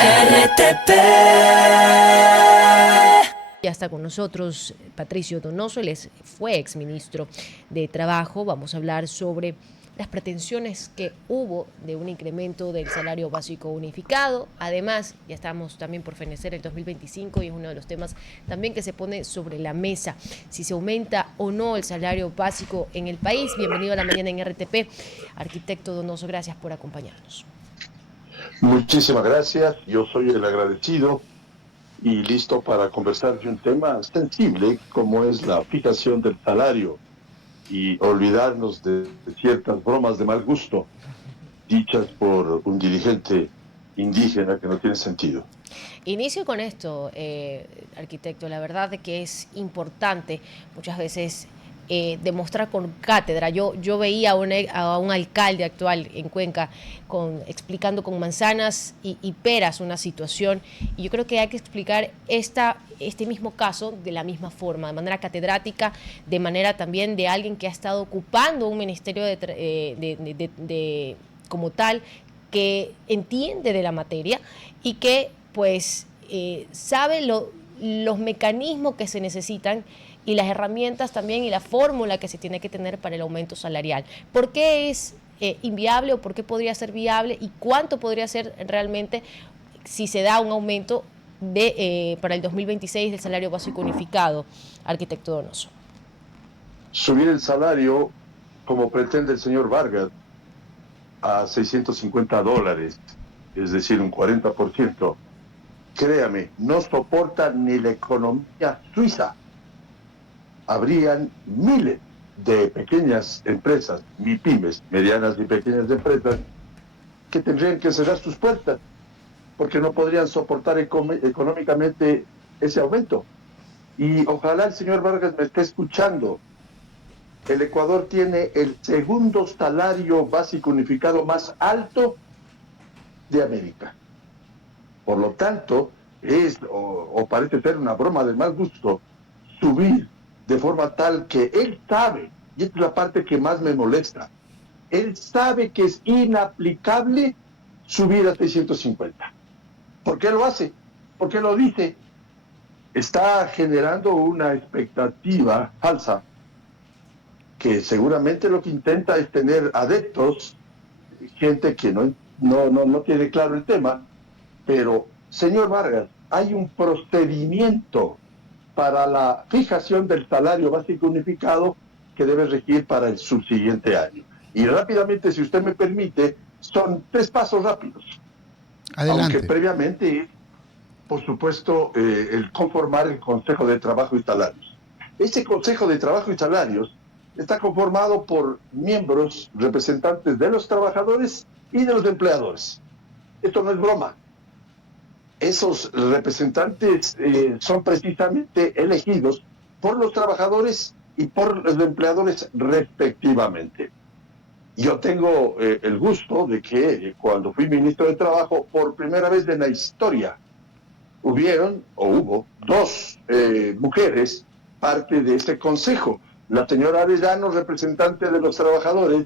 RTP. Ya está con nosotros Patricio Donoso, él fue exministro de Trabajo. Vamos a hablar sobre las pretensiones que hubo de un incremento del salario básico unificado. Además, ya estamos también por fenecer el 2025 y es uno de los temas también que se pone sobre la mesa, si se aumenta o no el salario básico en el país. Bienvenido a la mañana en RTP. Arquitecto Donoso, gracias por acompañarnos. Muchísimas gracias, yo soy el agradecido y listo para conversar de un tema sensible como es la fijación del salario y olvidarnos de ciertas bromas de mal gusto dichas por un dirigente indígena que no tiene sentido. Inicio con esto, arquitecto. La verdad de que es importante muchas veces demostrar con cátedra. Yo veía a un alcalde actual en Cuenca explicando con manzanas y peras una situación, y yo creo que hay que explicar este mismo caso de la misma forma, de manera catedrática, de manera también de alguien que ha estado ocupando un ministerio como tal, que entiende de la materia y que pues sabe los mecanismos que se necesitan y las herramientas también y la fórmula que se tiene que tener para el aumento salarial. ¿Por qué es inviable o por qué podría ser viable y cuánto podría ser realmente si se da un aumento para el 2026 del salario básico unificado, arquitecto Donoso? Subir el salario, como pretende el señor Vargas, a $650, es decir, un 40%, créame, no soporta ni la economía suiza. Habrían miles de pequeñas empresas, MIPYMES, medianas y pequeñas empresas, que tendrían que cerrar sus puertas porque no podrían soportar económicamente ese aumento. Y ojalá el señor Vargas me esté escuchando. El Ecuador tiene el segundo salario básico unificado más alto de América. Por lo tanto, parece ser una broma de mal gusto, subir de forma tal que él sabe, y esta es la parte que más me molesta, él sabe que es inaplicable subir a 650. ¿Por qué lo hace? ¿Por qué lo dice? Está generando una expectativa falsa, que seguramente lo que intenta es tener adeptos, gente que no tiene claro el tema, pero, señor Vargas, hay un procedimiento para la fijación del salario básico unificado que debe regir para el subsiguiente año. Y rápidamente, si usted me permite, son 3 pasos rápidos. Adelante. Aunque previamente, por supuesto, el conformar el Consejo de Trabajo y Salarios. Ese Consejo de Trabajo y Salarios está conformado por miembros, representantes de los trabajadores y de los empleadores. Esto no es broma. Esos representantes son precisamente elegidos por los trabajadores y por los empleadores respectivamente. Yo tengo el gusto de que cuando fui ministro de Trabajo, por primera vez en la historia, hubo 2 mujeres parte de este consejo. La señora Arellano, representante de los trabajadores,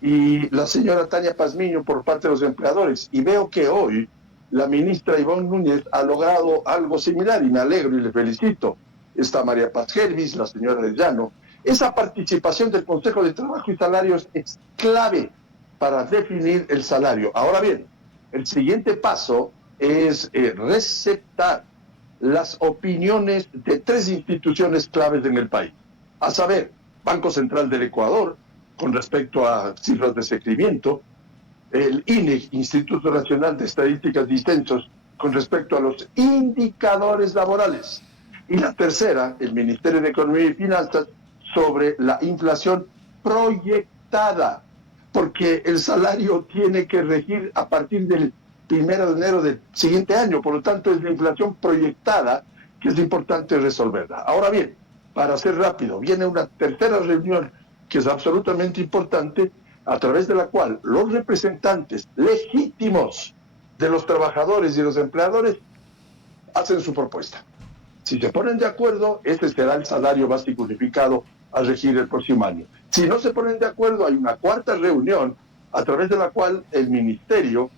y la señora Tania Pazmiño por parte de los empleadores. Y veo que hoy la ministra Ivonne Núñez ha logrado algo similar y me alegro y le felicito. Está María Paz Gervis, la señora Arellano. Esa participación del Consejo de Trabajo y Salarios es clave para definir el salario. Ahora bien, el siguiente paso es receptar las opiniones de 3 instituciones claves en el país, a saber, Banco Central del Ecuador, con respecto a cifras de seguimiento, el INE, Instituto Nacional de Estadísticas y Censos, con respecto a los indicadores laborales, y la tercera, el Ministerio de Economía y Finanzas, sobre la inflación proyectada, porque el salario tiene que regir a partir del 1 de enero del siguiente año, por lo tanto es la inflación proyectada que es importante resolverla. Ahora bien, para ser rápido, viene una tercera reunión que es absolutamente importante, a través de la cual los representantes legítimos de los trabajadores y los empleadores hacen su propuesta. Si se ponen de acuerdo, este será el salario básico unificado a regir el próximo año. Si no se ponen de acuerdo, hay una 4ª reunión a través de la cual el ministerio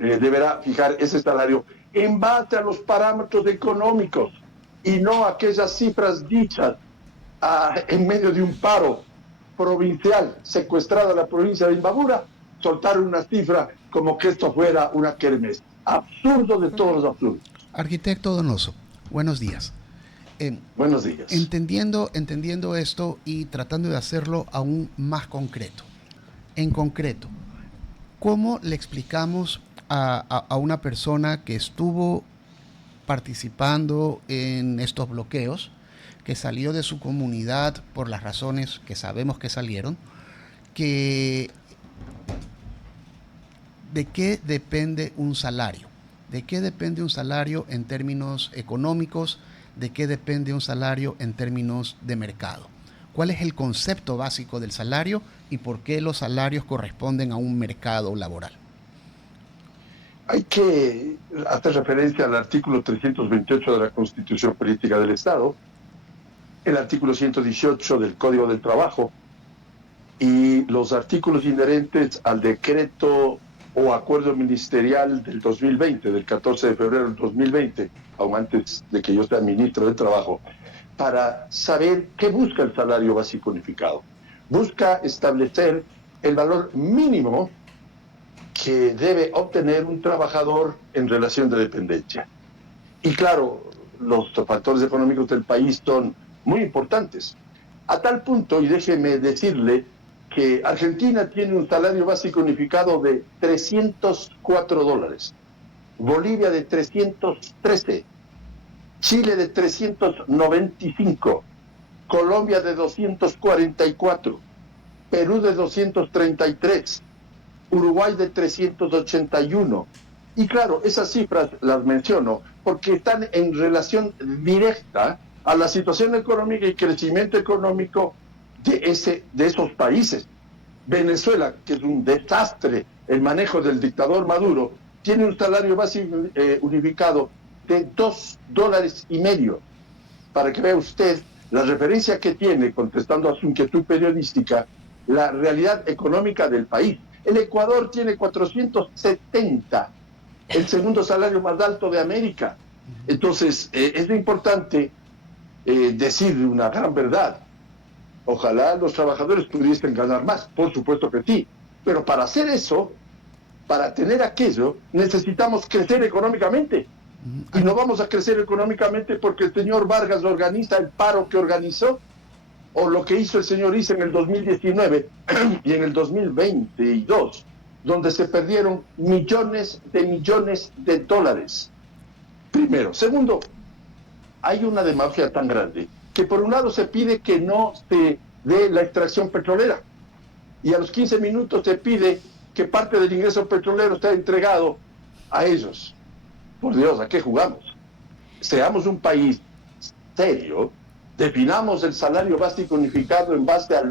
deberá fijar ese salario en base a los parámetros económicos y no aquellas cifras dichas en medio de un paro provincial, secuestrada la provincia de Imbabura, soltar una cifra como que esto fuera una kermés. Absurdo de todos los absurdos. Arquitecto Donoso, buenos días. Buenos días. Entendiendo esto y tratando de hacerlo aún más concreto. En concreto, ¿cómo le explicamos a una persona que estuvo participando en estos bloqueos, que salió de su comunidad por las razones que sabemos que salieron, que de qué depende un salario? ¿De qué depende un salario en términos económicos? ¿De qué depende un salario en términos de mercado? ¿Cuál es el concepto básico del salario y por qué los salarios corresponden a un mercado laboral? Hay que hacer referencia al artículo 328 de la Constitución Política del Estado, el artículo 118 del Código del Trabajo y los artículos inherentes al decreto o acuerdo ministerial del 2020, del 14 de febrero del 2020, aún antes de que yo sea ministro del Trabajo, para saber qué busca el salario básico unificado. Busca establecer el valor mínimo que debe obtener un trabajador en relación de dependencia. Y claro, los factores económicos del país son muy importantes. A tal punto, y déjeme decirle, que Argentina tiene un salario básico unificado de $304, Bolivia de 313, Chile de 395, Colombia de 244, Perú de 233, Uruguay de 381. Y claro, esas cifras las menciono porque están en relación directa a la situación económica y crecimiento económico de esos países. Venezuela, que es un desastre el manejo del dictador Maduro, tiene un salario básico unificado de $2.50. Para que vea usted la referencia que tiene, contestando a su inquietud periodística, la realidad económica del país. El Ecuador tiene 470, el segundo salario más alto de América. Entonces, es importante decir una gran verdad. Ojalá los trabajadores pudiesen ganar más, por supuesto que sí. Pero para hacer eso, para tener aquello, necesitamos crecer económicamente. Y no vamos a crecer económicamente porque el señor Vargas organiza el paro que organizó, o lo que hizo el señor Issa en el 2019 y en el 2022, donde se perdieron millones de dólares. Primero. Segundo, hay una demagogia tan grande que por un lado se pide que no se dé la extracción petrolera y a los 15 minutos se pide que parte del ingreso petrolero esté entregado a ellos. Por Dios, ¿a qué jugamos? Seamos un país serio, definamos el salario básico unificado en base a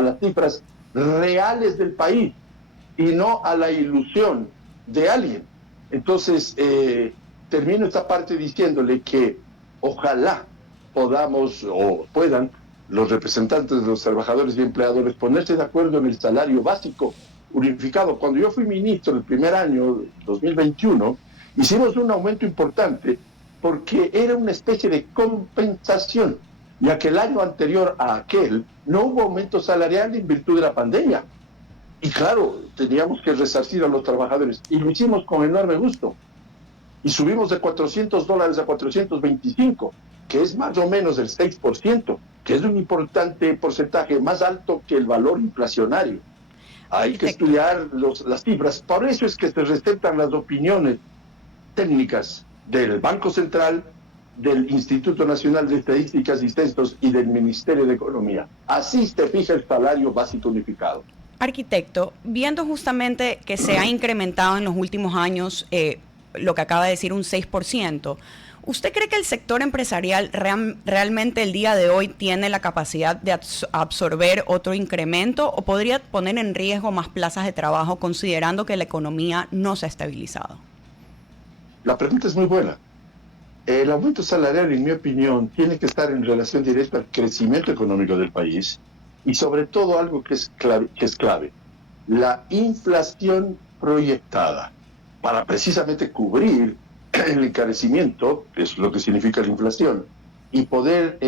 las cifras reales del país y no a la ilusión de alguien. Entonces, termino esta parte diciéndole que ojalá podamos o puedan los representantes de los trabajadores y empleadores ponerse de acuerdo en el salario básico unificado. Cuando yo fui ministro el primer año, 2021, hicimos un aumento importante porque era una especie de compensación, ya que el año anterior a aquel no hubo aumento salarial en virtud de la pandemia. Y claro, teníamos que resarcir a los trabajadores y lo hicimos con enorme gusto. Y subimos de $400 a 425, que es más o menos el 6%, que es un importante porcentaje más alto que el valor inflacionario. Hay que estudiar las cifras. Por eso es que se respetan las opiniones técnicas del Banco Central, del Instituto Nacional de Estadísticas y Censos y del Ministerio de Economía. Así se fija el salario básico unificado. Arquitecto, viendo justamente que se ha incrementado en los últimos años lo que acaba de decir un 6%, ¿usted cree que el sector empresarial realmente el día de hoy tiene la capacidad de absorber otro incremento o podría poner en riesgo más plazas de trabajo considerando que la economía no se ha estabilizado? La pregunta es muy buena. El aumento salarial, en mi opinión, tiene que estar en relación directa al crecimiento económico del país y sobre todo algo que es clave, la inflación proyectada. para precisamente cubrir el encarecimiento, que es lo que significa la inflación, y poder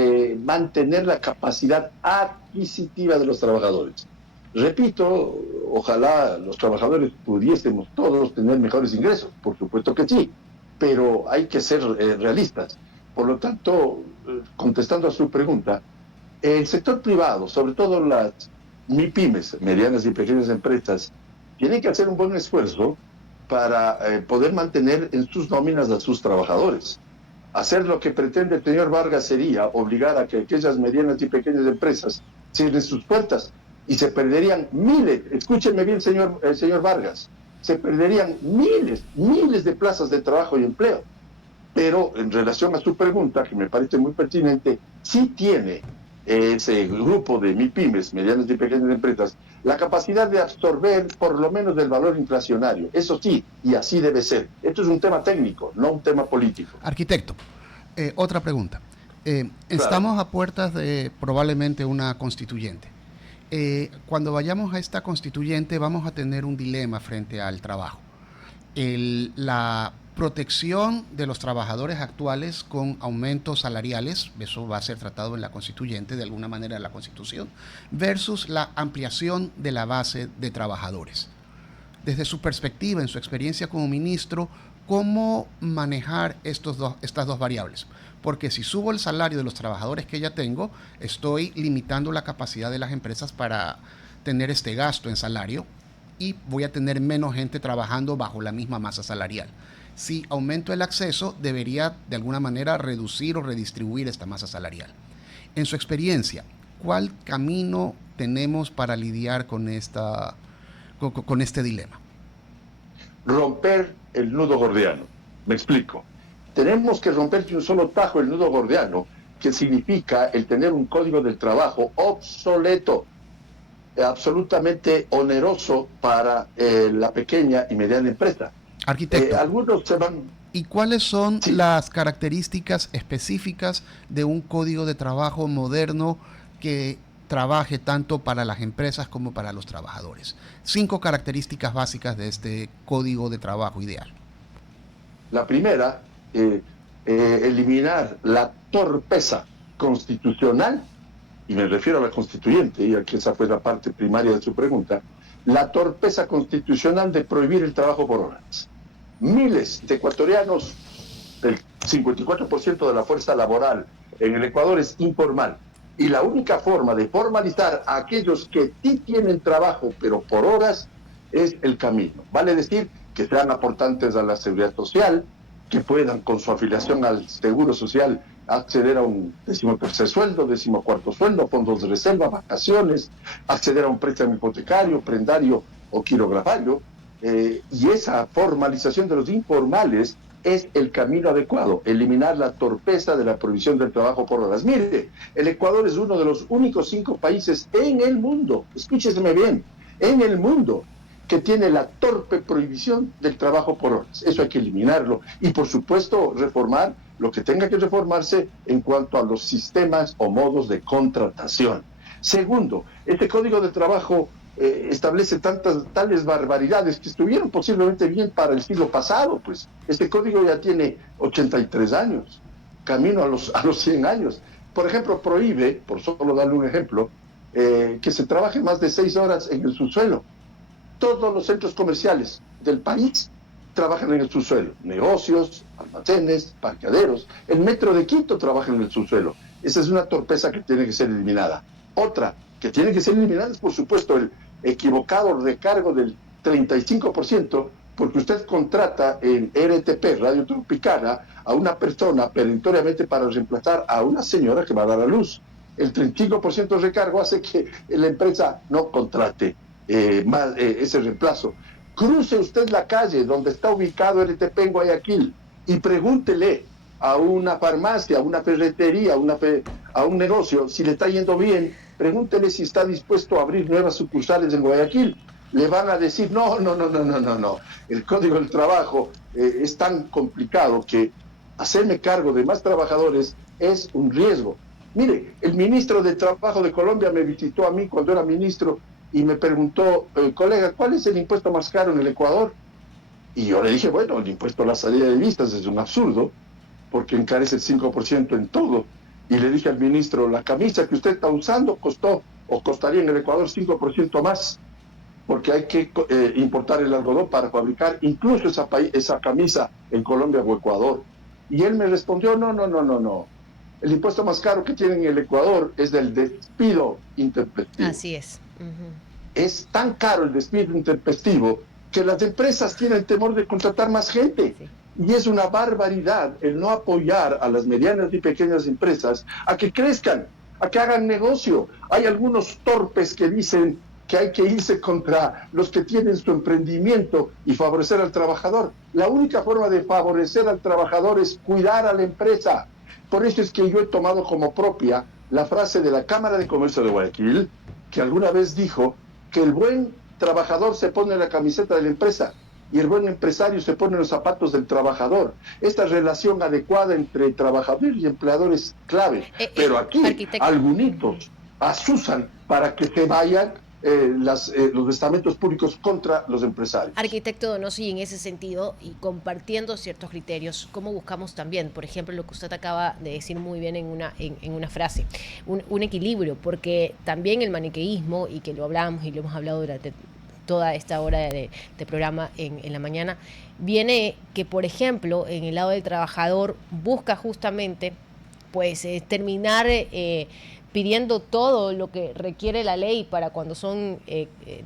mantener la capacidad adquisitiva de los trabajadores. Repito, ojalá los trabajadores pudiésemos todos tener mejores ingresos, por supuesto que sí, pero hay que ser realistas. Por lo tanto, contestando a su pregunta, el sector privado, sobre todo las MIPYMES, medianas y pequeñas empresas, tienen que hacer un buen esfuerzo para poder mantener en sus nóminas a sus trabajadores. Hacer lo que pretende el señor Vargas sería obligar a que aquellas medianas y pequeñas empresas cierren sus puertas y se perderían miles, escúchenme bien señor Vargas, se perderían miles de plazas de trabajo y empleo. Pero en relación a su pregunta, que me parece muy pertinente, sí tiene ese grupo de MIPYMES, medianas y pequeñas empresas, la capacidad de absorber por lo menos el valor inflacionario. Eso sí, y así debe ser. Esto es un tema técnico, no un tema político. Arquitecto, otra pregunta. Claro. Estamos a puertas de probablemente una constituyente. Cuando vayamos a esta constituyente vamos a tener un dilema frente al trabajo. La protección de los trabajadores actuales con aumentos salariales, eso va a ser tratado en la constituyente de alguna manera en la Constitución, versus la ampliación de la base de trabajadores. Desde su perspectiva, en su experiencia como ministro, ¿cómo manejar estas dos variables? Porque si subo el salario de los trabajadores que ya tengo, estoy limitando la capacidad de las empresas para tener este gasto en salario y voy a tener menos gente trabajando bajo la misma masa salarial. Si aumento el acceso, debería de alguna manera reducir o redistribuir esta masa salarial. En su experiencia, ¿cuál camino tenemos para lidiar con este dilema? Romper el nudo gordiano. Me explico. Tenemos que romper de un solo tajo el nudo gordiano, que significa el tener un código del trabajo obsoleto, absolutamente oneroso para la pequeña y mediana empresa. Arquitecto, algunos se van... ¿Y cuáles son las características específicas de un código de trabajo moderno que trabaje tanto para las empresas como para los trabajadores? 5 características básicas de este código de trabajo ideal. La primera, eliminar la torpeza constitucional, y me refiero a la constituyente, y aquí esa fue la parte primaria de su pregunta, la torpeza constitucional de prohibir el trabajo por horas. Miles de ecuatorianos, el 54% de la fuerza laboral en el Ecuador es informal. Y la única forma de formalizar a aquellos que sí tienen trabajo, pero por horas, es el camino. Vale decir que sean aportantes a la seguridad social, que puedan con su afiliación al seguro social acceder a un 13º sueldo, 14º sueldo, fondos de reserva, vacaciones, acceder a un préstamo hipotecario, prendario o quirografario. Y esa formalización de los informales es el camino adecuado, eliminar la torpeza de la prohibición del trabajo por horas. Mire, el Ecuador es uno de los únicos 5 países en el mundo, escúcheseme bien, en el mundo, que tiene la torpe prohibición del trabajo por horas. Eso hay que eliminarlo y, por supuesto, reformar lo que tenga que reformarse en cuanto a los sistemas o modos de contratación. Segundo, este Código de Trabajo establece tales barbaridades que estuvieron posiblemente bien para el siglo pasado, pues. Este código ya tiene 83 años, camino a los 100 años. Por ejemplo, prohíbe, por solo darle un ejemplo, que se trabaje más de 6 horas en el subsuelo. Todos los centros comerciales del país trabajan en el subsuelo. Negocios, almacenes, parqueaderos. El metro de Quito trabaja en el subsuelo. Esa es una torpeza que tiene que ser eliminada. Otra que tiene que ser eliminada es, por supuesto, el equivocado recargo del 35%, porque usted contrata en RTP, Radio Tropicana, a una persona perentoriamente para reemplazar a una señora que va a dar a luz. El 35% de recargo hace que la empresa no contrate ese reemplazo. Cruce usted la calle donde está ubicado RTP en Guayaquil y pregúntele a una farmacia, a una ferretería, a un negocio, si le está yendo bien, pregúntele si está dispuesto a abrir nuevas sucursales en Guayaquil. Le van a decir, no. El Código del Trabajo es tan complicado que hacerme cargo de más trabajadores es un riesgo. Mire, el ministro de Trabajo de Colombia me visitó a mí cuando era ministro y me preguntó, colega, ¿cuál es el impuesto más caro en el Ecuador? Y yo le dije, bueno, el impuesto a la salida de divisas es un absurdo, porque encarece el 5% en todo. Y le dije al ministro, la camisa que usted está usando costó, o costaría en el Ecuador 5% más, porque hay que importar el algodón para fabricar incluso esa camisa en Colombia o Ecuador. Y él me respondió, no. El impuesto más caro que tienen en el Ecuador es del despido intempestivo. Así es. Es tan caro el despido intempestivo que las empresas tienen temor de contratar más gente. Sí. Y es una barbaridad el no apoyar a las medianas y pequeñas empresas a que crezcan, a que hagan negocio. Hay algunos torpes que dicen que hay que irse contra los que tienen su emprendimiento y favorecer al trabajador. La única forma de favorecer al trabajador es cuidar a la empresa. Por eso es que yo he tomado como propia la frase de la Cámara de Comercio de Guayaquil, que alguna vez dijo que el buen trabajador se pone la camiseta de la empresa y el buen empresario se pone los zapatos del trabajador. Esta relación adecuada entre trabajador y empleador es clave. Pero aquí, algunos asusan para que se vayan los estamentos públicos contra los empresarios. Arquitecto Donoso, y en ese sentido, y compartiendo ciertos criterios, ¿cómo buscamos también, por ejemplo, lo que usted acaba de decir muy bien en una frase, un equilibrio? Porque también el maniqueísmo, y que lo hablamos y lo hemos hablado durante toda esta hora de programa en la mañana, viene que, por ejemplo, en el lado del trabajador busca justamente pues terminar pidiendo todo lo que requiere la ley para cuando son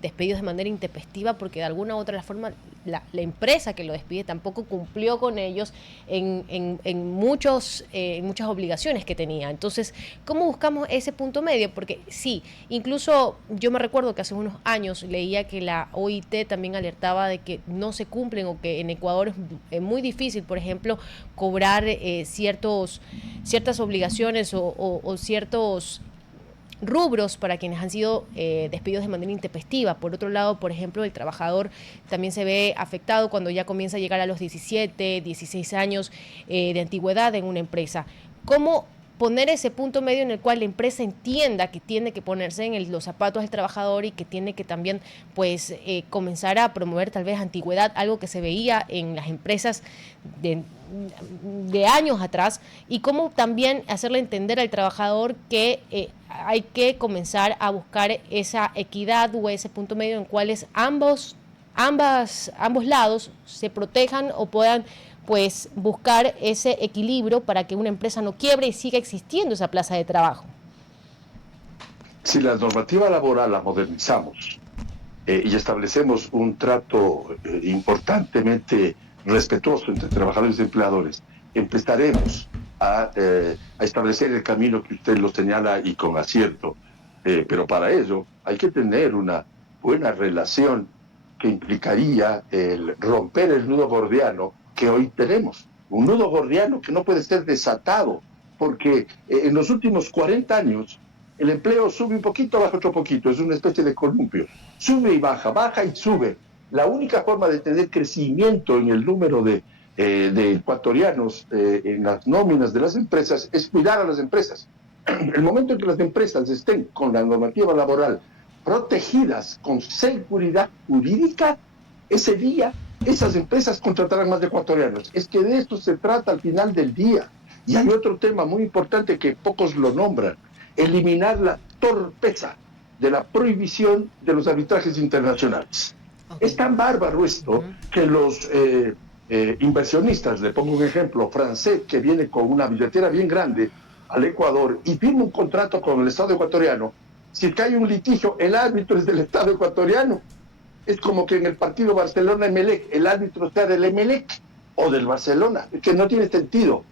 despedidos de manera intempestiva, porque de alguna u otra forma la empresa que lo despide tampoco cumplió con ellos en muchas obligaciones que tenía. Entonces, ¿cómo buscamos ese punto medio? Porque sí, incluso yo me recuerdo que hace unos años leía que la OIT también alertaba de que no se cumplen, o que en Ecuador es muy difícil, por ejemplo, cobrar ciertas obligaciones o ciertos rubros para quienes han sido despedidos de manera intempestiva. Por otro lado, por ejemplo, el trabajador también se ve afectado cuando ya comienza a llegar a los 17, 16 años de antigüedad en una empresa. ¿Cómo poner ese punto medio en el cual la empresa entienda que tiene que ponerse en los zapatos del trabajador y que tiene que también pues comenzar a promover tal vez antigüedad, algo que se veía en las empresas de años atrás, y cómo también hacerle entender al trabajador que hay que comenzar a buscar esa equidad o ese punto medio en cuales ambos lados se protejan o puedan pues buscar ese equilibrio para que una empresa no quiebre y siga existiendo esa plaza de trabajo. Si la normativa laboral la modernizamos y establecemos un trato importantemente respetuoso entre trabajadores y empleadores, empezaremos a establecer el camino que usted lo señala y con acierto. Pero para ello hay que tener una buena relación que implicaría el romper el nudo gordiano que hoy tenemos. Un nudo gordiano que no puede ser desatado, porque en los últimos 40 años el empleo sube un poquito, baja otro poquito, es una especie de columpio. Sube y baja y sube. La única forma de tener crecimiento en el número de ecuatorianos en las nóminas de las empresas es cuidar a las empresas. El momento en que las empresas estén con la normativa laboral protegidas con seguridad jurídica, ese día esas empresas contratarán más de ecuatorianos. Es que de esto se trata al final del día. Y hay otro tema muy importante que pocos lo nombran: eliminar la torpeza de la prohibición de los arbitrajes internacionales. Okay. Es tan bárbaro esto que los inversionistas, le pongo un ejemplo, francés, que viene con una billetera bien grande al Ecuador y firma un contrato con el Estado ecuatoriano, si cae un litigio, el árbitro es del Estado ecuatoriano. Es como que en el partido Barcelona-Emelec el árbitro sea del Emelec o del Barcelona, que no tiene sentido.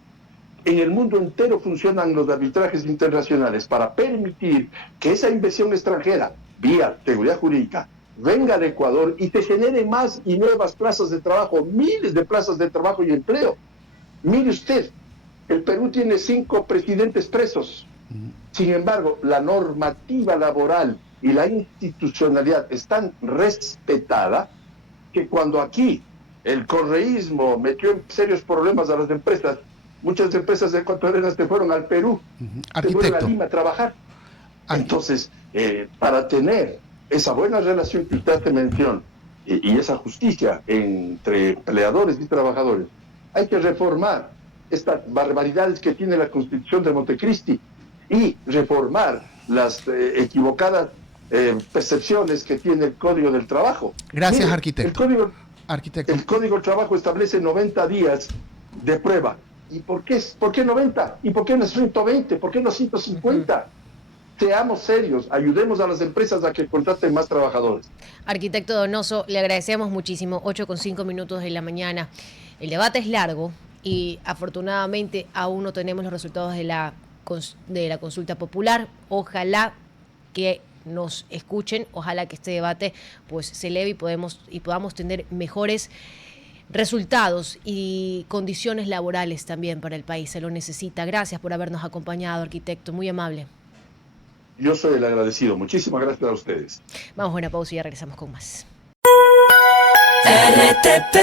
En el mundo entero funcionan los arbitrajes internacionales para permitir que esa inversión extranjera, vía seguridad jurídica, venga al Ecuador y te genere más y nuevas plazas de trabajo, miles de plazas de trabajo y empleo. Mire usted, el Perú tiene 5 presidentes presos. Sin embargo, la normativa laboral y la institucionalidad es tan respetada que cuando aquí el correísmo metió en serios problemas a las empresas, muchas empresas ecuatorianas se fueron al Perú, se fueron a Lima a trabajar. Entonces, para tener esa buena relación que usted hace mención y esa justicia entre empleadores y trabajadores. Hay que reformar estas barbaridades que tiene la Constitución de Montecristi y reformar las equivocadas percepciones que tiene el Código del Trabajo. Gracias, Mire, arquitecto. El Código del Trabajo establece 90 días de prueba. ¿Y por qué 90? ¿Y por qué no 120? ¿Por qué no 150? Seamos serios, ayudemos a las empresas a que contraten más trabajadores. Arquitecto Donoso, le agradecemos muchísimo, 8:05 de la mañana. El debate es largo y afortunadamente aún no tenemos los resultados de la consulta popular. Ojalá que nos escuchen, ojalá que este debate pues se eleve y podamos tener mejores resultados y condiciones laborales también para el país. Se lo necesita. Gracias por habernos acompañado, arquitecto, muy amable. Yo soy el agradecido. Muchísimas gracias a ustedes. Vamos a una pausa y ya regresamos con más. RTP